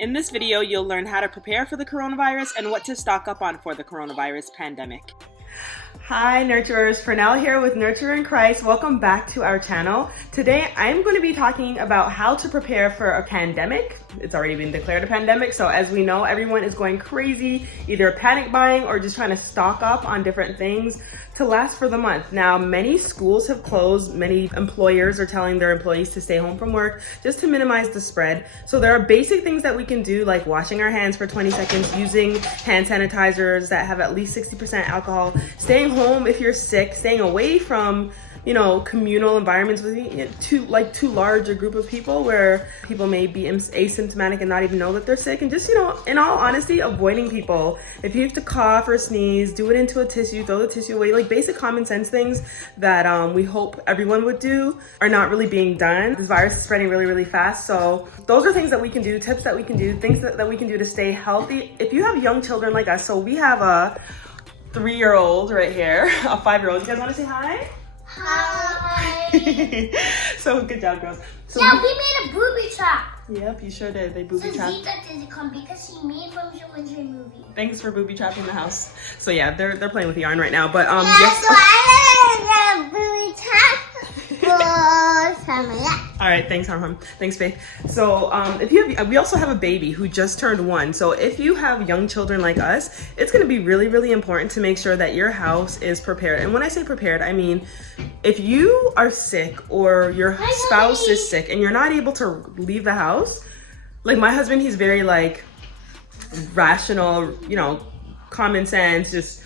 In this video, you'll learn how to prepare for the coronavirus and what to stock up on for the coronavirus pandemic. Hi nurturers, Fernell here with Nurture in Christ. Welcome back to our channel. Today I'm going to be talking about how to prepare for a pandemic. It's already been declared a pandemic, so as we know, everyone is going crazy, either panic buying or just trying to stock up on different things to last for the month. Now, many schools have closed. Many employers are telling their employees to stay home from work just to minimize the spread. So there are basic things that we can do, like washing our hands for 20 seconds, using hand sanitizers that have at least 60% alcohol, staying home if you're sick, staying away from communal environments with too large a group of people where people may be asymptomatic and not even know that they're sick, and just in all honesty, avoiding people. If you have to cough or sneeze, do it into a tissue, throw the tissue away. Like basic common sense things that we hope everyone would do are not really being done. The virus is spreading really fast, so those are things that we can do, tips that we can do, things that we can do to stay healthy. If you have young children like us, so we have a 3-year-old right here, a 5-year-old. You guys want to say hi? Hi. So good job, girls. So yeah, we made a booby trap. Yep, you sure did. They booby trapped. Zita didn't come because she made from the winter movie. Thanks for booby trapping the house. So yeah, they're playing with yarn right now. But yeah, yes. So I didn't booby trap for summer. All right, thanks, Harham. Thanks, Faith. So we also have a baby who just turned 1. So if you have young children like us, it's going to be really important to make sure that your house is prepared. And when I say prepared, I mean if you are sick or your spouse is sick and you're not able to leave the house, like my husband, he's very like rational, common sense, just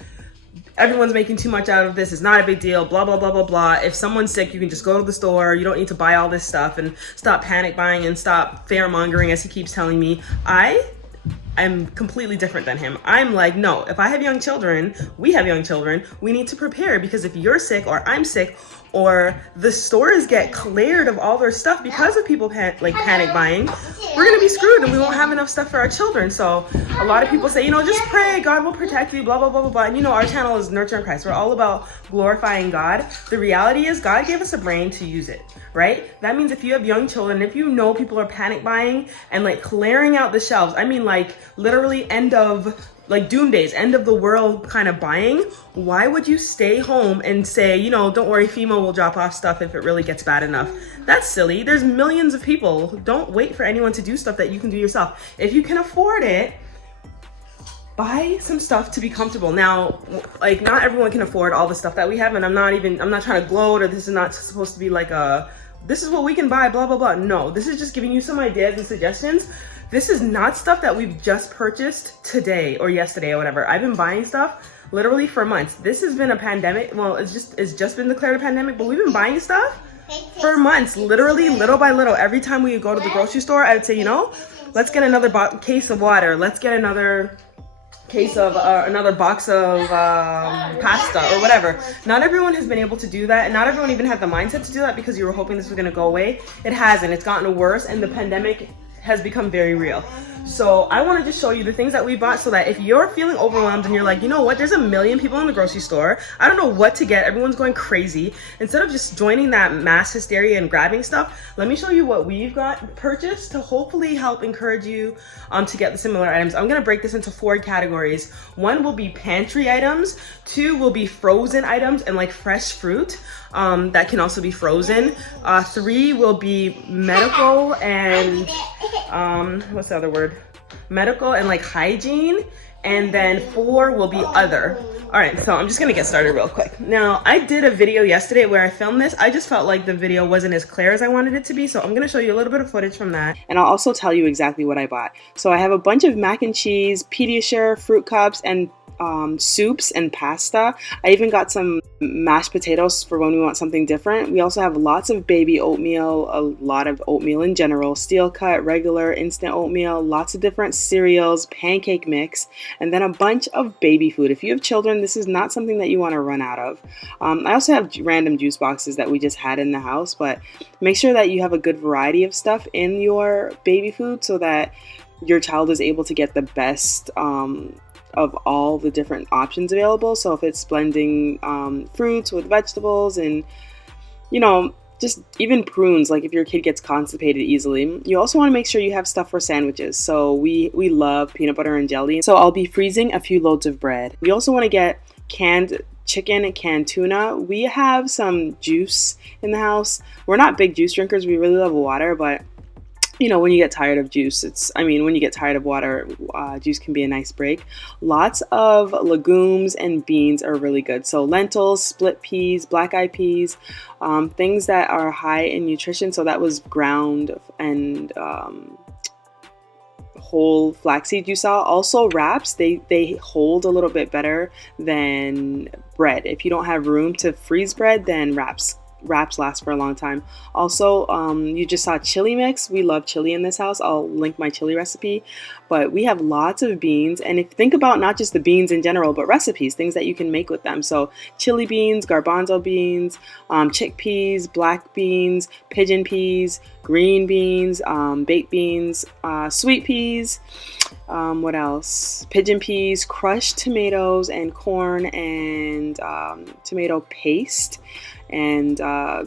everyone's making too much out of this. It's not a big deal, blah, blah, blah, blah, blah. If someone's sick, you can just go to the store. You don't need to buy all this stuff, and stop panic buying and stop fear mongering, as he keeps telling me. I'm completely different than him. I'm like, no, if I have young children, we have young children, we need to prepare, because if you're sick or I'm sick or the stores get cleared of all their stuff because of people panic buying, we're gonna be screwed and we won't have enough stuff for our children. So a lot of people say, just pray, God will protect you, blah, blah, blah, blah, blah. And our channel is Nurture in Christ. We're all about glorifying God. The reality is God gave us a brain to use it, right? That means if you have young children, if you know people are panic buying and clearing out the shelves, I mean literally end of doomdays, end of the world kind of buying, why would you stay home and say, don't worry, FEMA will drop off stuff if it really gets bad enough? That's silly. There's millions of people. Don't wait for anyone to do stuff that you can do yourself. If you can afford it, buy some stuff to be comfortable. Now, not everyone can afford all the stuff that we have, and I'm not trying to gloat, or this is not supposed to be this is what we can buy, blah, blah, blah. No, this is just giving you some ideas and suggestions. This is not stuff that we've just purchased today or yesterday or whatever. I've been buying stuff literally for months. This has been a pandemic. Well, it's just been declared a pandemic, but we've been buying stuff for months, literally little by little. Every time we go to the grocery store, I would say, let's get another case of water. Let's get another case of another box of pasta or whatever. Not everyone has been able to do that, and not everyone even had the mindset to do that because you were hoping this was going to go away. It hasn't. It's gotten worse, and the pandemic has become very real. So I want to just show you the things that we bought, so that if you're feeling overwhelmed and you're like, what, there's a million people in the grocery store, I don't know what to get, everyone's going crazy, instead of just joining that mass hysteria and grabbing stuff, let me show you what we've got purchased to hopefully help encourage you to get the similar items. I'm going to break this into 4 categories. 1 will be pantry items, 2 will be frozen items and fresh fruit that can also be frozen, 3 will be medical and what's the other word? Medical and hygiene, and then 4 will be other. All right, so I'm just gonna get started real quick. Now, I did a video yesterday where I filmed this. I just felt like the video wasn't as clear as I wanted it to be, so I'm gonna show you a little bit of footage from that, and I'll also tell you exactly what I bought. So I have a bunch of mac and cheese, Pediasure, fruit cups, and soups and pasta. I even got some mashed potatoes for when we want something different. We also have lots of baby oatmeal, a lot of oatmeal in general, steel cut, regular, instant oatmeal, lots of different cereals, pancake mix, and then a bunch of baby food. If you have children, this is not something that you want to run out of. I also have random juice boxes that we just had in the house, but make sure that you have a good variety of stuff in your baby food so that your child is able to get the best of all the different options available. So if it's blending fruits with vegetables and just even prunes, like if your kid gets constipated easily. You also want to make sure you have stuff for sandwiches. So we love peanut butter and jelly. So I'll be freezing a few loads of bread. We also want to get canned chicken and canned tuna. We have some juice in the house. We're not big juice drinkers. We really love water, but you know, when you get tired of juice, when you get tired of water, juice can be a nice break. Lots of legumes and beans are really good. So lentils, split peas, black-eyed peas, things that are high in nutrition. So that was ground and whole flaxseed you saw. Also wraps, they hold a little bit better than bread. If you don't have room to freeze bread, then wraps last for a long time. Also, you just saw chili mix. We love chili in this house. I'll link my chili recipe. But we have lots of beans. And if think about not just the beans in general, but recipes, things that you can make with them. So chili beans, garbanzo beans, chickpeas, black beans, pigeon peas, green beans, baked beans, sweet peas. What else? Pigeon peas, crushed tomatoes and corn and tomato paste. And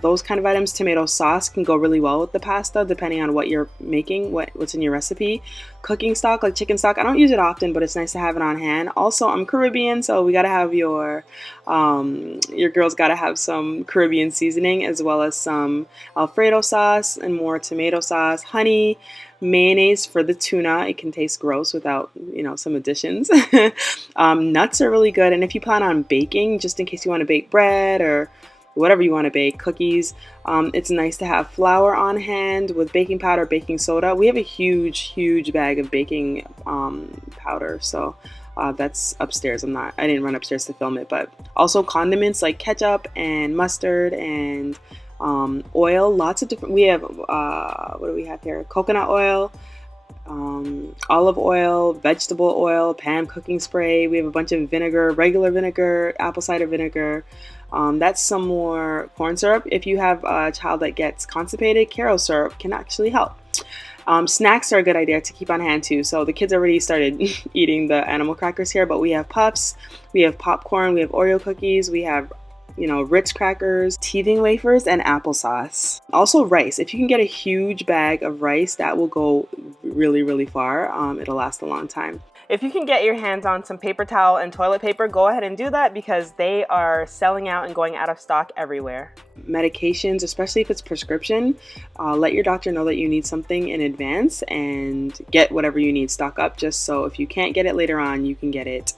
those kind of items. Tomato sauce can go really well with the pasta depending on what you're making, what's in your recipe. Cooking stock, like chicken stock, I don't use it often, but it's nice to have it on hand. Also, I'm Caribbean, so we gotta have your girls gotta have some Caribbean seasoning, as well as some Alfredo sauce and more tomato sauce, honey, mayonnaise for the tuna. It can taste gross without, some additions. Nuts are really good, and if you plan on baking, just in case you want to bake bread or whatever you want to bake, cookies, it's nice to have flour on hand with baking powder, baking soda. We have a huge bag of baking powder, so that's upstairs. I didn't run upstairs to film it, but also condiments like ketchup and mustard and oil. Lots of different. We have what do we have here? Coconut oil, olive oil, vegetable oil, pan cooking spray. We have a bunch of vinegar, regular vinegar, apple cider vinegar. That's some more corn syrup. If you have a child that gets constipated, Caro syrup can actually help. Snacks are a good idea to keep on hand too. So the kids already started eating the animal crackers here, but we have puffs, we have popcorn, we have Oreo cookies, we have Ritz crackers, teething wafers, and applesauce. Also rice. If you can get a huge bag of rice, that will go really far. It'll last a long time. If you can get your hands on some paper towel and toilet paper, go ahead and do that because they are selling out and going out of stock everywhere. Medications, especially if it's prescription, let your doctor know that you need something in advance and get whatever you need, stock up, just so if you can't get it later on, you can get it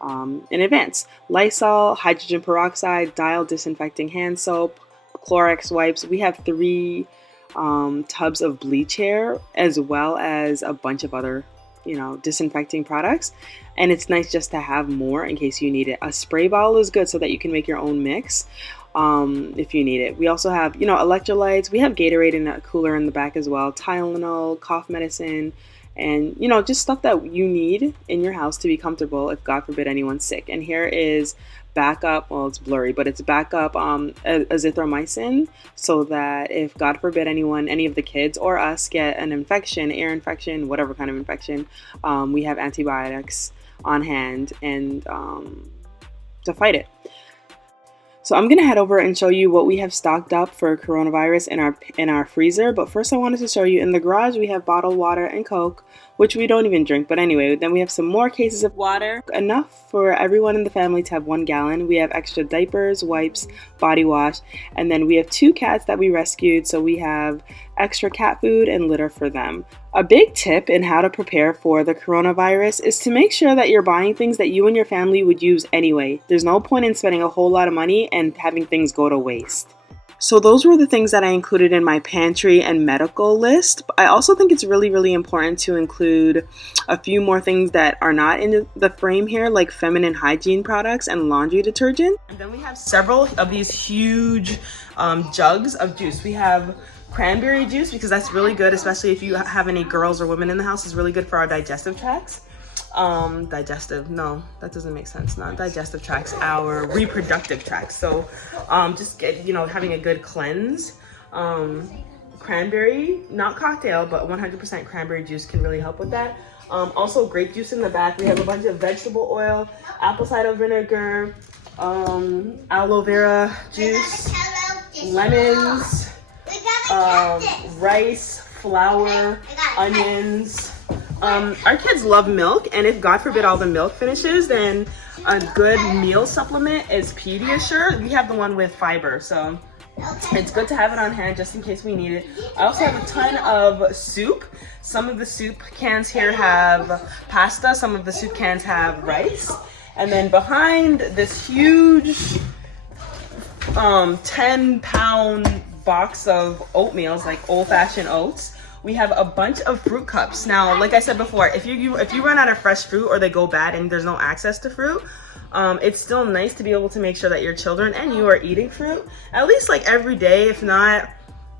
in advance. Lysol, hydrogen peroxide, Dial disinfecting hand soap, Clorox wipes. We have 3 tubs of bleach here, as well as a bunch of other disinfecting products, and it's nice just to have more in case you need it. A spray bottle is good so that you can make your own mix if you need it. We also have electrolytes. We have Gatorade in a cooler in the back as well, Tylenol, cough medicine, and just stuff that you need in your house to be comfortable if God forbid anyone's sick. And here is backup, well, it's blurry, but it's backup azithromycin, so that if God forbid any of the kids or us get an infection, ear infection, whatever kind of infection, we have antibiotics on hand and to fight it. So I'm gonna head over and show you what we have stocked up for coronavirus in our freezer. But first I wanted to show you in the garage we have bottled water and Coke, which we don't even drink. But anyway, then we have some more cases of water, enough for everyone in the family to have 1 gallon. We have extra diapers, wipes, body wash, and then we have 2 cats that we rescued, so we have extra cat food and litter for them. A big tip in how to prepare for the coronavirus is to make sure that you're buying things that you and your family would use anyway. There's no point in spending a whole lot of money and having things go to waste. So those were the things that I included in my pantry and medical list. I also think it's really important to include a few more things that are not in the frame here, like feminine hygiene products and laundry detergent. And then we have several of these huge jugs of juice. We have cranberry juice because that's really good, especially if you have any girls or women in the house. It's really good for our digestive tracts. No, that doesn't make sense. Not digestive tracts, our reproductive tracts. So just get, having a good cleanse. Cranberry, not cocktail, but 100% cranberry juice can really help with that. Also grape juice in the back. We have a bunch of vegetable oil, apple cider vinegar, aloe vera juice, lemons, rice, flour, onions. Our kids love milk, and if God forbid all the milk finishes, then a good meal supplement is Pediasure. We have the one with fiber, so it's good to have it on hand just in case we need it. I also have a ton of soup. Some of the soup cans here have pasta, some of the soup cans have rice. And then behind this huge 10-pound box of oatmeals, like old-fashioned oats, we have a bunch of fruit cups. Now, like I said before, if you run out of fresh fruit or they go bad and there's no access to fruit, it's still nice to be able to make sure that your children and you are eating fruit at least like every day, if not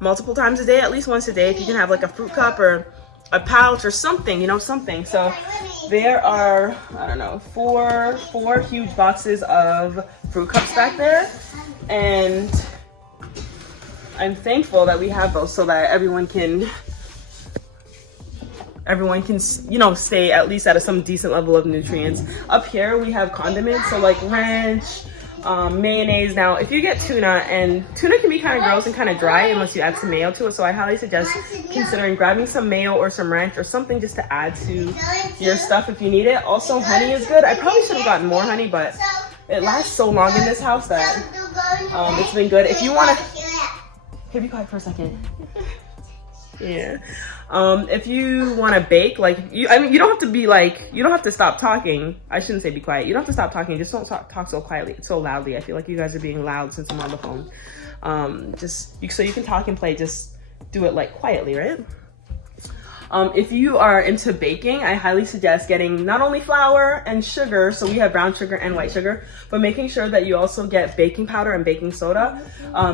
multiple times a day, at least once a day. If you can have like a fruit cup or a pouch or something, you know, something. So there are, I don't know, four huge boxes of fruit cups back there, and I'm thankful that we have those so that everyone can, you know, stay at least at some decent level of nutrients. Up here we have condiments, so like ranch, mayonnaise. Now, if you get tuna, and tuna can be kind of gross and kind of dry unless you add some mayo to it, so I highly suggest considering grabbing some mayo or some ranch or something just to add to your stuff if you need it. Also, honey is good. I probably should have gotten more honey, but it lasts so long in this house that it's been good. If you want to, hey, be quiet for a second. Yeah. If you want to bake, like you don't have to be like, you don't have to stop talking. I shouldn't say be quiet. You don't have to stop talking. Just don't talk so quietly, so loudly. I feel like you guys are being loud since I'm on the phone. So you can talk and play. Just do it like quietly, right? If you are into baking, I highly suggest getting not only flour and sugar, so we have brown sugar and white sugar, but making sure that you also get baking powder and baking soda,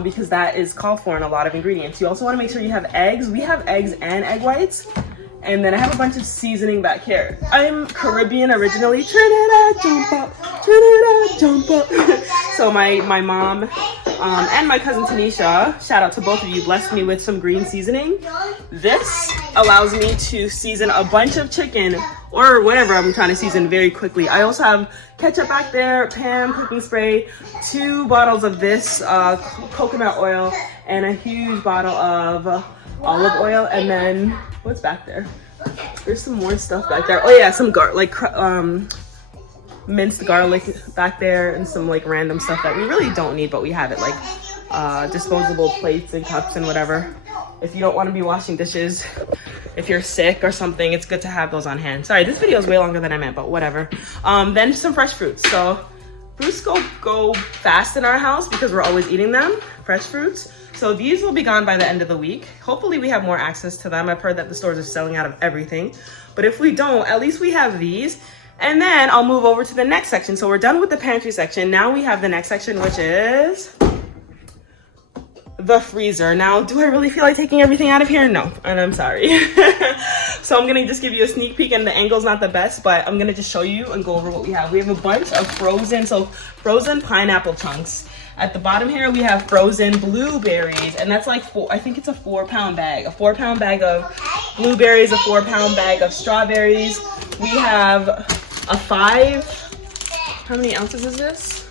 because that is called for in a lot of ingredients. You also want to make sure you have eggs. We have eggs and egg whites. And then I have a bunch of seasoning back here. I'm Caribbean originally. Trinidad, jump up. Trinidad, jump up. So my mom and my cousin Tanisha, shout out to both of you, blessed me with some green seasoning. This allows me to season a bunch of chicken or whatever I'm trying to season very quickly. I also have ketchup back there, Pam cooking spray, 2 bottles of this coconut oil, and a huge bottle of olive oil. And then what's back there? There's some more stuff back there. Oh yeah, some minced garlic back there, and some like random stuff that we really don't need, but we have it, like disposable plates and cups and whatever. If you don't want to be washing dishes, if you're sick or something, it's good to have those on hand. Sorry, this video is way longer than I meant, but whatever. Then some fresh fruits. So fruits go fast in our house because we're always eating them, fresh fruits. So these will be gone by the end of the week. Hopefully we have more access to them. I've heard that the stores are selling out of everything. But if we don't, at least we have these. And then I'll move over to the next section. So we're done with the pantry section. Now we have the next section, which is the freezer. Now, do I really feel like taking everything out of here? No, and I'm sorry. So I'm gonna just give you a sneak peek, and the angle's not the best, but I'm gonna just show you and go over what we have. We have a bunch of frozen pineapple chunks. At the bottom here, we have frozen blueberries, and that's like I think it's a 4-pound bag. A 4-pound bag of blueberries, a 4-pound bag of strawberries. We have a 5, how many ounces is this?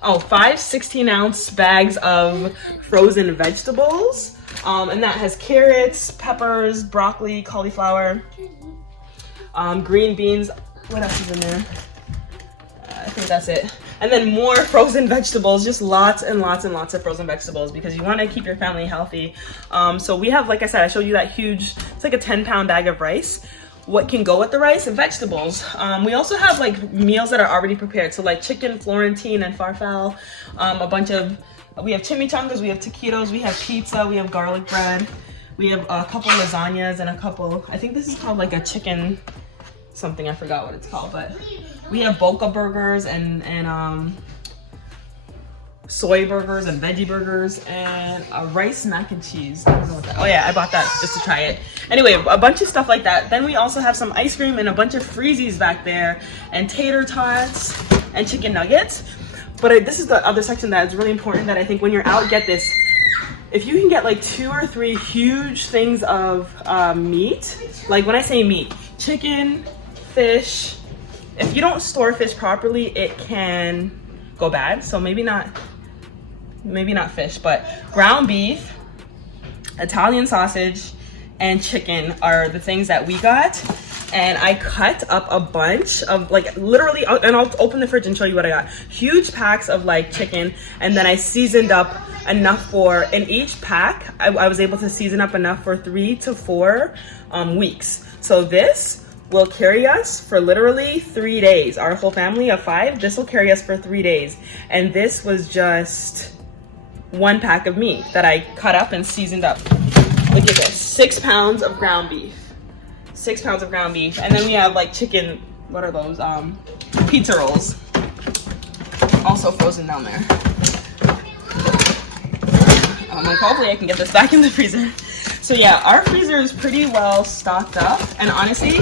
Oh, 5 16-ounce bags of frozen vegetables. And that has carrots, peppers, broccoli, cauliflower, green beans. What else is in there? I think that's it. And then more frozen vegetables, just lots and lots and lots of frozen vegetables because you want to keep your family healthy. So we have, like I said, I showed you that huge, it's like a 10-pound bag of rice. What can go with the rice? Vegetables. We also have like meals that are already prepared. So like chicken, Florentine, and farfalle. We have chimichangas, we have taquitos, we have pizza, we have garlic bread. We have a couple lasagnas and a couple, I think this is called like a chicken something, I forgot what it's called, but we have boca burgers and soy burgers and veggie burgers and a rice mac and cheese. I don't know what that, oh yeah, I bought that just to try it. Anyway, a bunch of stuff like that. Then we also have some ice cream and a bunch of freezies back there and tater tots and chicken nuggets. But this is the other section that is really important that I think when you're out, get this. If you can get like 2 or 3 huge things of meat, like when I say meat, chicken, fish, if you don't store fish properly, it can go bad. So maybe not fish, but ground beef Italian sausage, and chicken are the things that we got. And I cut up a bunch of like literally, and I'll open the fridge and show you what I got. Huge packs of like chicken, and then I seasoned up enough for, in each pack, I was able to season up enough for 3 to 4 weeks. So this will carry us for literally 3 days. Our whole family of 5, this will carry us for 3 days. And this was just 1 pack of meat that I cut up and seasoned up. Look at this, 6 pounds of ground beef. 6 pounds of ground beef. And then we have like chicken, what are those? Pizza rolls. Also frozen down there. Like hopefully I can get this back in the freezer. So yeah, our freezer is pretty well stocked up. And honestly,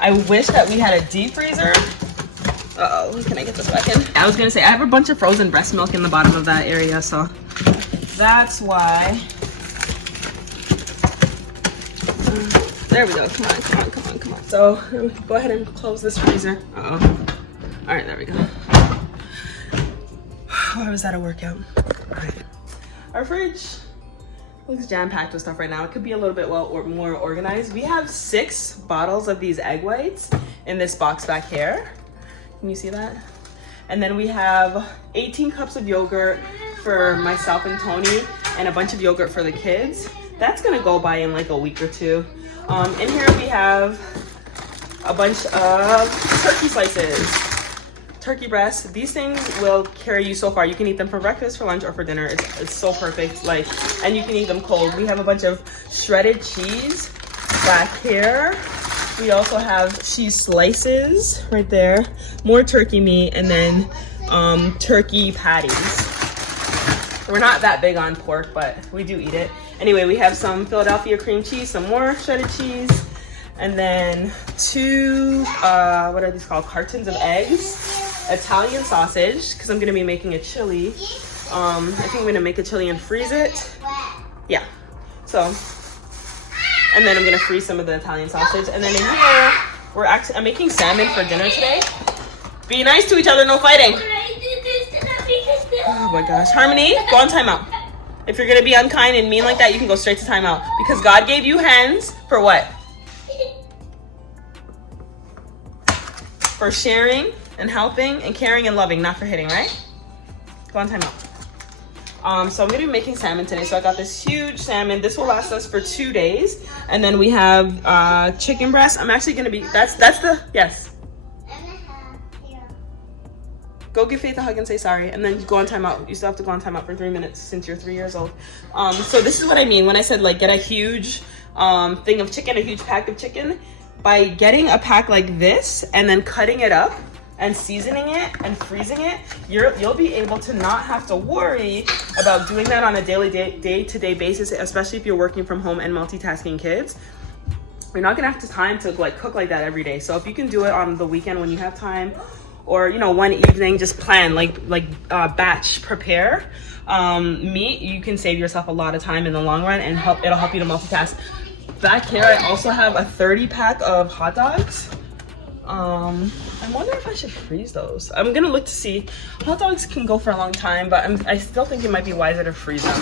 I wish that we had a deep freezer. Uh-oh, can I get this back in? I was gonna say, I have a bunch of frozen breast milk in the bottom of that area, so that's why. There we go, come on, come on, come on, come on. So go ahead and close this freezer. Uh-oh. All right, there we go. Why was that a workout? All right. Our fridge looks jam-packed with stuff right now. It could be a little bit more organized. We have 6 bottles of these egg whites in this box back here. Can you see that? And then we have 18 cups of yogurt for myself and Tony, and a bunch of yogurt for the kids. That's gonna go by in like a week or 2. In here we have a bunch of turkey slices. Turkey breasts. These things will carry you so far. You can eat them for breakfast, for lunch, or for dinner. It's so perfect. Like, and you can eat them cold. We have a bunch of shredded cheese back here. We also have cheese slices right there. More turkey meat, and then turkey patties. We're not that big on pork, but we do eat it. Anyway, we have some Philadelphia cream cheese, some more shredded cheese, and then 2 what are these called? Cartons of eggs. Italian sausage, because I'm gonna be making a chili. I think I'm gonna make a chili and freeze it. Yeah. So, and then I'm gonna freeze some of the Italian sausage. And then in here, I'm making salmon for dinner today. Be nice to each other, no fighting. Oh my gosh, Harmony, go on timeout. If you're gonna be unkind and mean like that, you can go straight to timeout, because God gave you hands for what? For sharing and helping and caring and loving, not for hitting, right? Go on timeout. So I'm gonna be making salmon today. So I got this huge salmon. This will last us for 2 days. And then we have chicken breast. I'm actually gonna be, that's the, yes. Go give Faith a hug and say sorry, and then go on timeout. You still have to go on timeout for 3 minutes since you're 3 years old. So this is what I mean when I said like get a huge thing of chicken, a huge pack of chicken. By getting a pack like this and then cutting it up and seasoning it and freezing it, you'll be able to not have to worry about doing that on a daily day-to-day basis, especially if you're working from home and multitasking kids. You're not gonna have the time to like cook like that every day. So if you can do it on the weekend when you have time, or you know, one evening, just plan like batch prepare meat, you can save yourself a lot of time in the long run, and it'll help you to multitask. Back here I also have a 30 pack of hot dogs. I wonder if I should freeze those. I'm gonna look to see. Hot dogs can go for a long time, but I still think it might be wiser to freeze them.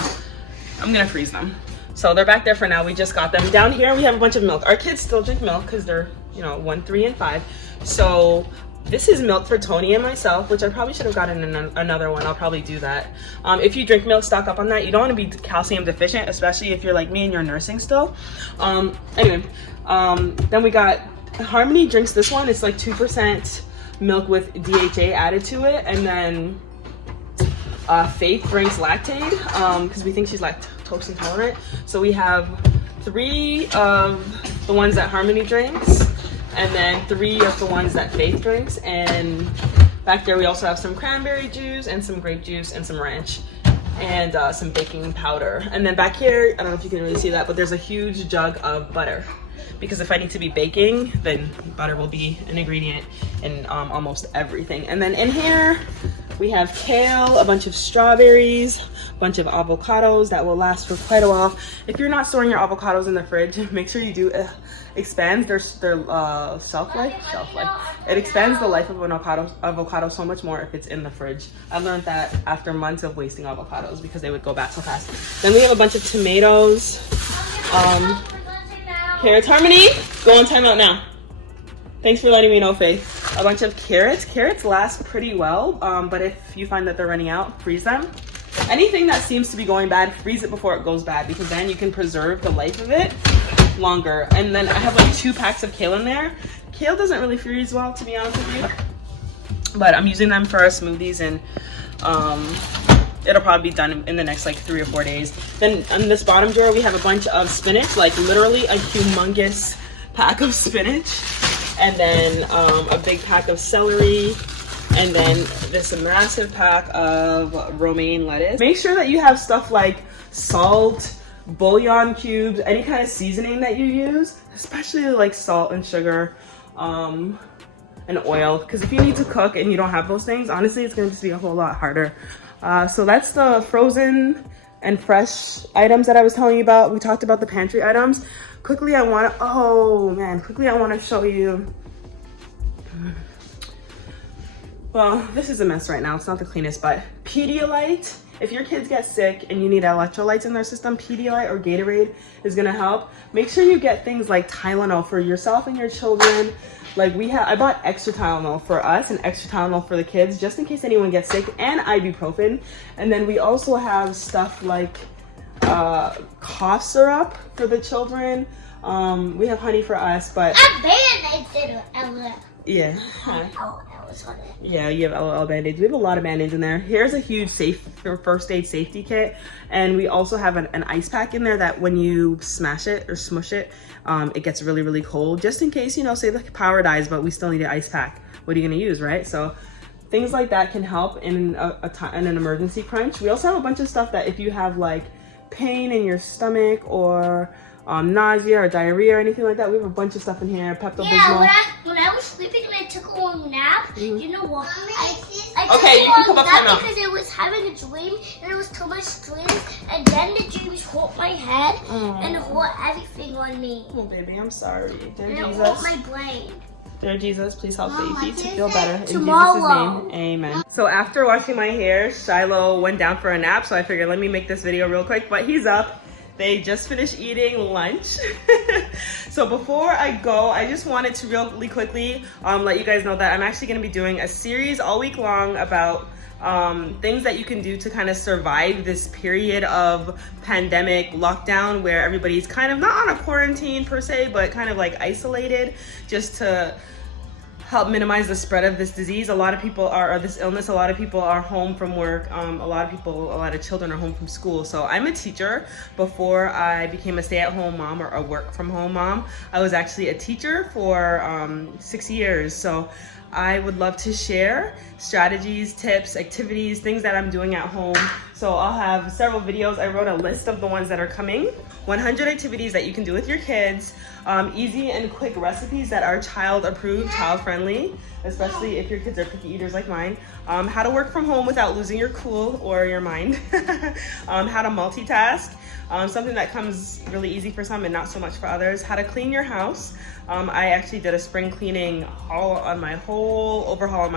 I'm gonna freeze them. So they're back there for now. We just got them. Down here we have a bunch of milk. Our kids still drink milk because they're, you know, 1, 3, and 5. So this is milk for Tony and myself, which I probably should have gotten another one. I'll probably do that. If you drink milk, stock up on that. You don't want to be calcium deficient, especially if you're like me and you're nursing still. Anyway, then we got Harmony drinks this one. It's like 2% milk with DHA added to it. And then Faith drinks Lactaid because we think she's lactose intolerant. So we have 3 of the ones that Harmony drinks, and then 3 of the ones that Faith drinks. And back there we also have some cranberry juice and some grape juice and some ranch and some baking powder. And then back here, I don't know if you can really see that, but there's a huge jug of butter, because if I need to be baking, then butter will be an ingredient in almost everything. And then in here we have kale, a bunch of strawberries, a bunch of avocados that will last for quite a while. If you're not storing your avocados in the fridge, make sure you do. Expands their shelf life. It expands the life of an avocado so much more if it's in the fridge. I learned that after months of wasting avocados because they would go bad so fast. Then we have a bunch of tomatoes. Carrots, Harmony, go on timeout now. Thanks for letting me know, Faith. A bunch of carrots. Carrots last pretty well, but if you find that they're running out, freeze them. Anything that seems to be going bad, freeze it before it goes bad, because then you can preserve the life of it longer. And then I have like 2 packs of kale in there. Kale doesn't really freeze well, to be honest with you, but I'm using them for our smoothies, and it'll probably be done in the next like 3 or 4 days. Then in this bottom drawer, we have a bunch of spinach, like literally a humongous pack of spinach. And then a big pack of celery, and then this massive pack of romaine lettuce. Make sure that you have stuff like salt, bouillon cubes, any kind of seasoning that you use, especially like salt and sugar, and oil, because if you need to cook and you don't have those things, honestly, it's going to just be a whole lot harder. So that's the frozen and fresh items that I was telling you about. We talked about the pantry items. Quickly, I want to show you. Well, this is a mess right now. It's not the cleanest, but Pedialyte. If your kids get sick and you need electrolytes in their system, Pedialyte or Gatorade is gonna help. Make sure you get things like Tylenol for yourself and your children. Like I bought extra Tylenol for us and extra Tylenol for the kids, just in case anyone gets sick, and ibuprofen. And then we also have stuff like cough syrup for the children. We have honey for us, but yeah. Yeah, you have LOL band-aids. We have a lot of band-aids in there. Here's a huge first aid safety kit, and we also have an ice pack in there that when you smash it or smush it, it gets really, really cold, just in case, you know, say the power dies, but we still need an ice pack. What are you gonna use, right? So things like that can help in an emergency crunch. We also have a bunch of stuff that if you have like pain in your stomach or nausea or diarrhea or anything like that, we have a bunch of stuff in here. Pepto-Bismol. Yeah, when I was sleeping and I took a long nap, you know what? I took okay, a you can come long up nap now. because I was having a dream and it was too much dreams, and then the dreams hurt my head and hurt everything on me. Oh, baby, I'm sorry. Dear And it Jesus. hurt my brain. Dear Jesus, please help Mom, baby I to did feel it better. In tomorrow. Jesus' name, amen. So after washing my hair, Shiloh went down for a nap, so I figured let me make this video real quick, but he's up. They just finished eating lunch. So before I go, I just wanted to really quickly let you guys know that I'm actually gonna be doing a series all week long about things that you can do to kind of survive this period of pandemic lockdown where everybody's kind of not on a quarantine per se, but kind of like isolated, just to help minimize the spread of this disease. A lot of people or this illness, a lot of people are home from work. A lot of children are home from school. So I'm a teacher. Before I became a stay-at-home mom or a work-from-home mom, I was actually a teacher for 6 years. So I would love to share strategies, tips, activities, things that I'm doing at home. So I'll have several videos. I wrote a list of the ones that are coming. 100 activities that you can do with your kids. Easy and quick recipes that are child approved, child friendly, especially if your kids are picky eaters like mine. How to work from home without losing your cool or your mind. How to multitask. Something that comes really easy for some and not so much for others. How to clean your house. I actually did a spring cleaning overhaul on my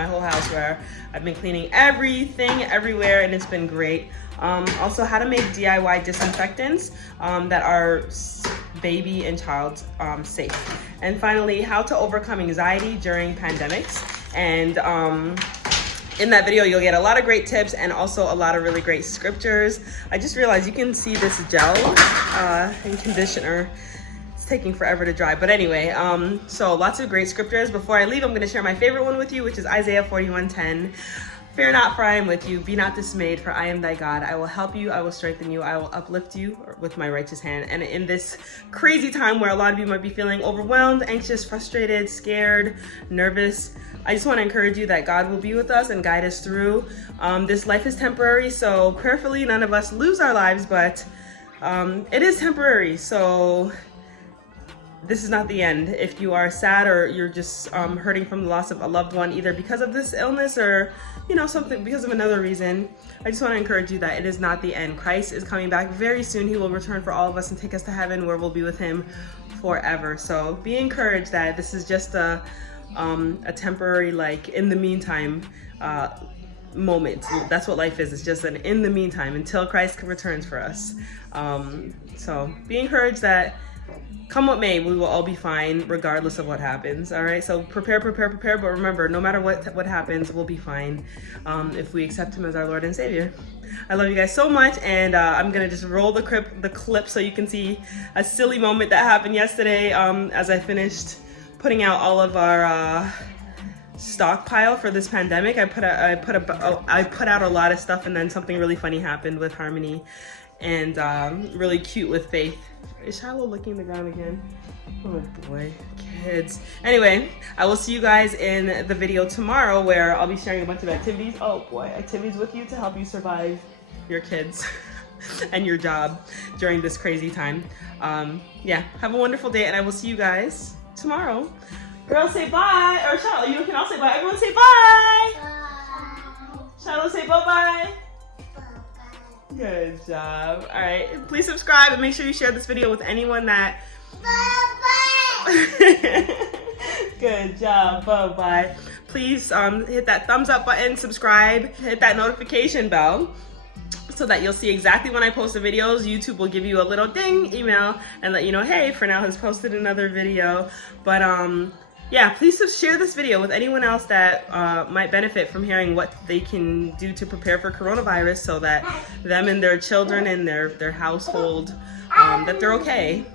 whole house, where I've been cleaning everything everywhere, and it's been great. Also, how to make DIY disinfectants that are baby and child safe. And finally, how to overcome anxiety during pandemics. And in that video, you'll get a lot of great tips and also a lot of really great scriptures. I just realized you can see this gel and conditioner. It's taking forever to dry, but anyway, so lots of great scriptures. Before I leave, I'm gonna share my favorite one with you, which is Isaiah 41:10. Fear not, for I am with you. Be not dismayed, for I am thy God. I will help you. I will strengthen you. I will uplift you with my righteous hand. And in this crazy time where a lot of you might be feeling overwhelmed, anxious, frustrated, scared, nervous, I just want to encourage you that God will be with us and guide us through. This life is temporary, so prayerfully none of us lose our lives, but it is temporary. So this is not the end. If you are sad or you're just hurting from the loss of a loved one, either because of this illness or something because of another reason, I just want to encourage you that it is not the end. Christ is coming back very soon. He will return for all of us and take us to heaven, where we'll be with him forever. So be encouraged that this is just a temporary, like, in the meantime, moment. That's what life is. It's just an in the meantime until Christ returns for us. So be encouraged that come what may, we will all be fine regardless of what happens. All right, so prepare. But remember, no matter what happens, we'll be fine if we accept him as our Lord and Savior. I love you guys so much, and I'm gonna just roll the clip so you can see a silly moment that happened yesterday as I finished putting out all of our stockpile for this pandemic. I put out a lot of stuff, and then something really funny happened with Harmony, and really cute with Faith. Is Shiloh licking the ground again? Oh boy, kids. Anyway, I will see you guys in the video tomorrow where I'll be sharing a bunch of activities. Oh boy, activities with you to help you survive your kids and your job during this crazy time. Yeah, have a wonderful day, and I will see you guys tomorrow. Girls, say bye. Or Shiloh, you can all say bye. Everyone say bye. Bye. Shiloh, say bye-bye. Good job. All right, please subscribe and make sure you share this video with anyone that... Good job. Bye-bye. Please hit that thumbs up button, subscribe, hit that notification bell so that you'll see exactly when I post the videos. YouTube will give you a little ding email and let you know, hey, Fernell has posted another video. But yeah, please share this video with anyone else that might benefit from hearing what they can do to prepare for coronavirus so that them and their children and their household, that they're okay.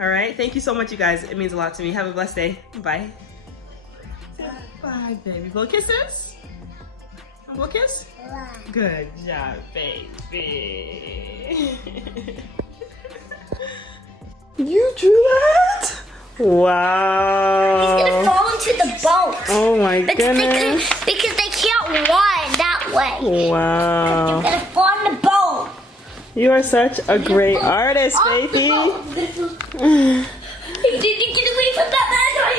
All right, thank you so much, you guys. It means a lot to me. Have a blessed day. Bye. Bye, baby. Blow kisses? Blow kiss? Good job, baby. You drew that? Wow. He's gonna fall into the boat. Oh my goodness. Because they can't run that way. Wow. He's gonna fall in the boat. You are such a great artist, Faithy. Did you get away from that bad guy?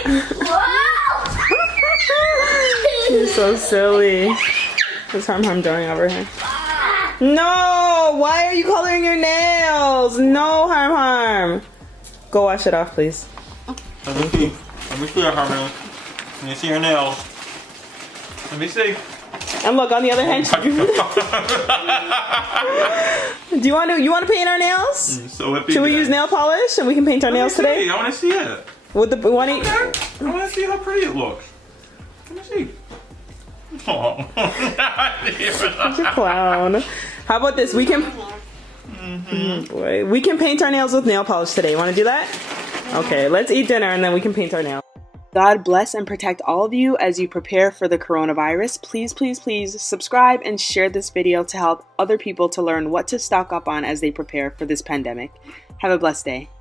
Wow. You're so silly. What's Harm doing over here? No! Why are you coloring your nails? No, Harm. Go wash it off, please. Let me see it, Harmony. Let me see your nails. Let me see. And look, on the other hand, do you want to paint our nails? Should we use nail polish and we can paint our nails today? I want to see it. With the I want to see how pretty it looks. Let me see. Oh, such a clown. How about this? We can. Oh boy, we can paint our nails with nail polish today. You want to do that? Okay, let's eat dinner and then we can paint our nails. God bless and protect all of you as you prepare for the coronavirus. Please subscribe and share this video to help other people to learn what to stock up on as they prepare for this pandemic. Have a blessed day.